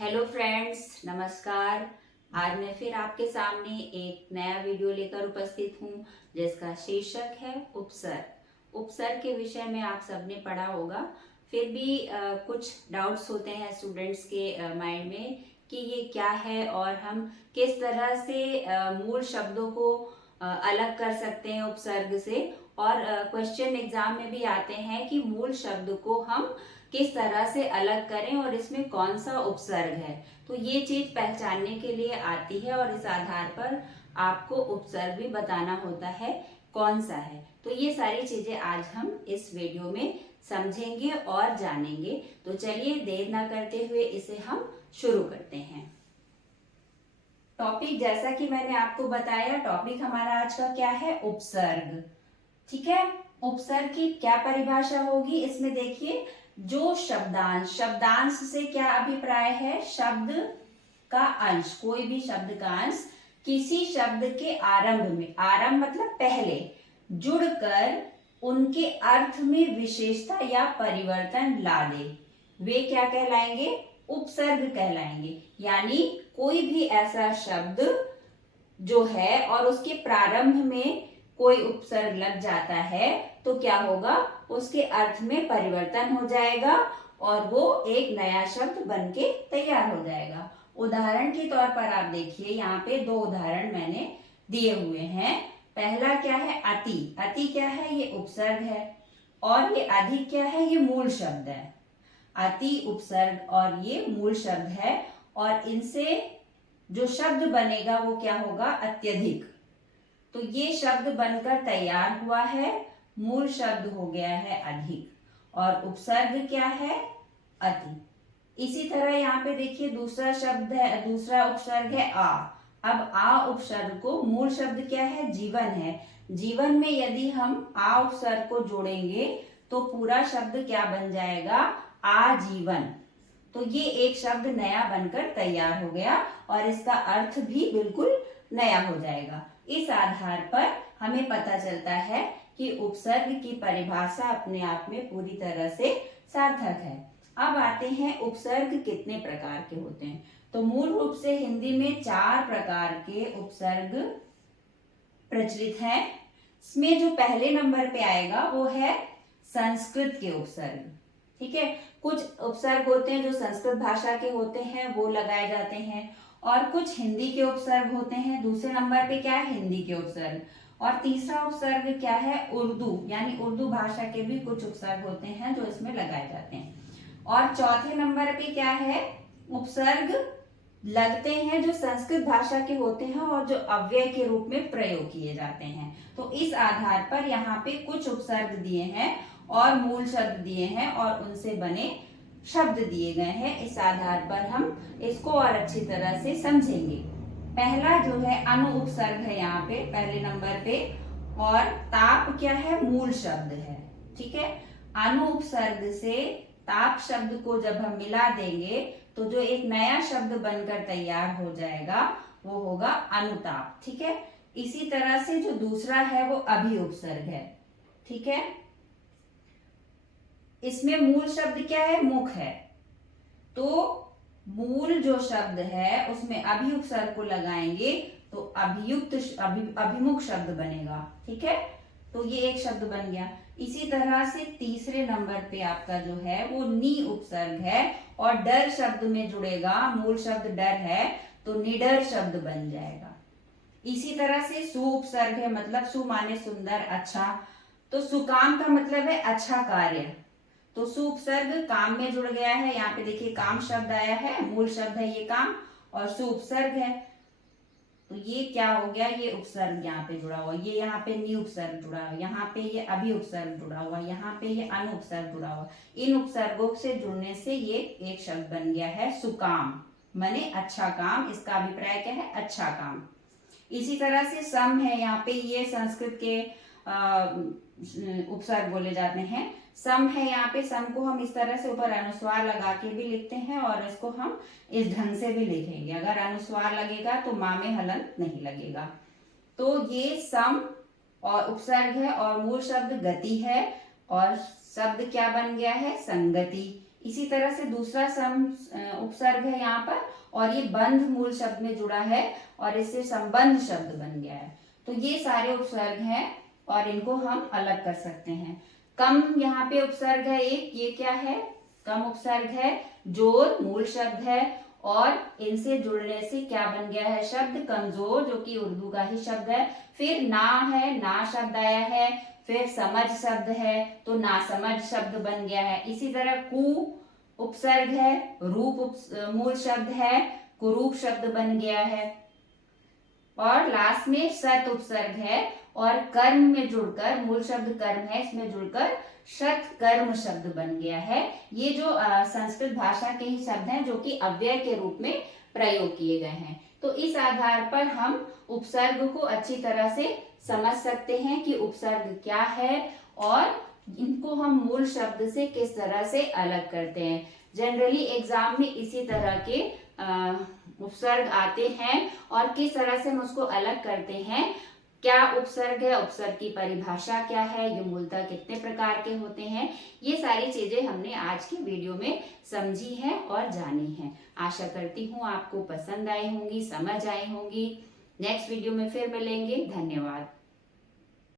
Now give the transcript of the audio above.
Hello friends, नमस्कार। आज मैं फिर आपके सामने एक नया वीडियो लेकर उपस्थित हूँ जिसका शीर्षक है उपसर्ग। उपसर्ग के विषय में आप सबने पढ़ा होगा, फिर भी कुछ डाउट्स होते हैं स्टूडेंट्स के माइंड में कि ये क्या है और हम किस तरह से मूल शब्दों को अलग कर सकते हैं उपसर्ग से। और क्वेश्चन एग्जाम में भी आते हैं कि मूल शब्द को हम किस तरह से अलग करें और इसमें कौन सा उपसर्ग है। तो ये चीज पहचानने के लिए आती है और इस आधार पर आपको उपसर्ग भी बताना होता है कौन सा है। तो ये सारी चीजें आज हम इस वीडियो में समझेंगे और जानेंगे। तो चलिए देर ना करते हुए इसे हम शुरू करते हैं। टॉपिक जैसा कि मैंने आपको बताया, टॉपिक हमारा आज का क्या है, उपसर्ग। ठीक है, उपसर्ग की क्या परिभाषा होगी इसमें देखिए, जो शब्दांश, शब्दांश से क्या अभिप्राय है, शब्द का अंश, कोई भी शब्द का अंश किसी शब्द के आरंभ में, आरंभ मतलब पहले, जुड़कर उनके अर्थ में विशेषता या परिवर्तन ला दे, वे क्या कहलाएंगे, उपसर्ग कहलाएंगे। यानी कोई भी ऐसा शब्द जो है और उसके प्रारंभ में कोई उपसर्ग लग जाता है तो क्या होगा, उसके अर्थ में परिवर्तन हो जाएगा और वो एक नया शब्द बनके तैयार हो जाएगा। उदाहरण के तौर पर आप देखिए, यहाँ पे दो उदाहरण मैंने दिए हुए हैं। पहला क्या है, अति। अति क्या है, ये उपसर्ग है, और ये अधिक क्या है, ये मूल शब्द है। अति उपसर्ग और ये मूल शब्द है, और इनसे जो शब्द बनेगा वो क्या होगा, अत्यधिक। तो ये शब्द बनकर तैयार हुआ है, मूल शब्द हो गया है अधिक, और उपसर्ग क्या है, अति। इसी तरह यहाँ पे देखिए दूसरा शब्द है, दूसरा उपसर्ग है आ। अब आ उपसर्ग को, मूल शब्द क्या है, जीवन है। जीवन में यदि हम आ उपसर्ग को जोड़ेंगे तो पूरा शब्द क्या बन जाएगा, आजीवन। तो ये एक शब्द नया बनकर तैयार हो गया और इसका अर्थ भी बिल्कुल नया हो जाएगा। इस आधार पर हमें पता चलता है कि उपसर्ग की परिभाषा अपने आप में पूरी तरह से सार्थक है। अब आते हैं उपसर्ग कितने प्रकार के होते हैं। तो मूल रूप से हिंदी में 4 प्रकार के उपसर्ग प्रचलित हैं। इसमें जो पहले नंबर पे आएगा वो है संस्कृत के उपसर्ग। ठीक है, कुछ उपसर्ग होते हैं जो संस्कृत भाषा के होते हैं, वो लगाए जाते हैं, और कुछ हिंदी के उपसर्ग होते हैं। दूसरे नंबर पे क्या है, हिंदी के उपसर्ग। और तीसरा उपसर्ग क्या है, उर्दू, यानी उर्दू भाषा के भी कुछ उपसर्ग होते हैं जो इसमें लगाए जाते हैं। और चौथे नंबर पे क्या है, उपसर्ग लगते हैं जो संस्कृत भाषा के होते हैं और जो अव्यय के रूप में प्रयोग किए जाते हैं। तो इस आधार पर यहाँ पे कुछ उपसर्ग दिए हैं और मूल शब्द दिए हैं और उनसे बने शब्द दिए गए हैं। इस आधार पर हम इसको और अच्छी तरह से समझेंगे। पहला जो है अनु उपसर्ग है यहाँ पे पहले नंबर पे, और ताप क्या है, मूल शब्द है। ठीक है, अनु उपसर्ग से ताप शब्द को जब हम मिला देंगे तो जो एक नया शब्द बनकर तैयार हो जाएगा वो होगा अनुताप। ठीक है, इसी तरह से जो दूसरा है वो अभि उपसर्ग है। ठीक है, इसमें मूल शब्द क्या है, मुख है, तो मूल जो शब्द है उसमें अभि उपसर्ग को लगाएंगे तो अभियुक्त अभिमुख शब्द बनेगा। ठीक है, तो ये एक शब्द बन गया। इसी तरह से तीसरे नंबर पे आपका जो है वो नी उपसर्ग है, और डर शब्द में जुड़ेगा, मूल शब्द डर है तो निडर शब्द बन जाएगा। इसी तरह से सु उपसर्ग है, मतलब सु माने सुंदर, अच्छा, तो सुकाम का मतलब है अच्छा कार्य, तो सु उपसर्ग काम में जुड़ गया है। यहाँ पे देखिए काम शब्द आया है, मूल शब्द है ये काम, और सु उपसर्ग है, तो ये क्या हो गया, ये उपसर्ग यहाँ पे जुड़ा हुआ, ये यहाँ पे नी उपसर्ग जुड़ा हुआ, यहाँ पे ये अभि उपसर्ग जुड़ा हुआ, यहाँ पे ये अनु उपसर्ग जुड़ा हुआ। इन उपसर्गों से जुड़ने से ये एक शब्द बन गया है सुकाम, माने अच्छा काम। इसका अभिप्राय क्या है, अच्छा काम। इसी तरह से सम है, यहाँ पे ये संस्कृत के उपसर्ग बोले जाते हैं। सम है, यहाँ पे सम को हम इस तरह से ऊपर अनुस्वार लगा के भी लिखते हैं और इसको हम इस ढंग से भी लिखेंगे। अगर अनुस्वार लगेगा तो मा में हलंत नहीं लगेगा। तो ये सम और उपसर्ग है, और मूल शब्द गति है, और शब्द क्या बन गया है, संगति। इसी तरह से दूसरा उपसर्ग है यहाँ पर, और ये बंध मूल शब्द में जुड़ा है और इससे संबंध शब्द बन गया है। तो ये सारे उपसर्ग हैं और इनको हम अलग कर सकते हैं। कम यहाँ पे उपसर्ग है एक, ये क्या है, कम उपसर्ग है। जोर मूल शब्द है और इनसे जुड़ने से क्या बन गया है शब्द कमजोर, जो कि उर्दू का ही शब्द है। फिर ना है, ना शब्द आया है। फिर समझ शब्द है तो नासमझ शब्द बन गया है। इसी तरह कु उपसर्ग है, रूप मूल शब्द है, कुरूप शब्द बन गया है। और लास्ट में सत उपसर्ग है और कर्म में जुड़कर, मूल शब्द कर्म है, इसमें जुड़कर शत कर्म शब्द बन गया है। ये जो संस्कृत भाषा के ही शब्द हैं जो कि अव्यय के रूप में प्रयोग किए गए हैं। तो इस आधार पर हम उपसर्ग को अच्छी तरह से समझ सकते हैं कि उपसर्ग क्या है और इनको हम मूल शब्द से किस तरह से अलग करते हैं। जनरली एग्जाम में इसी तरह के उपसर्ग आते हैं और किस तरह से हम उसको अलग करते हैं। क्या उपसर्ग है, उपसर्ग की परिभाषा क्या है, ये मूलतः कितने प्रकार के होते हैं, ये सारी चीजें हमने आज के वीडियो में समझी हैं और जानी हैं। आशा करती हूँ आपको पसंद आई होंगी, समझ आई होंगी। नेक्स्ट वीडियो में फिर मिलेंगे। धन्यवाद।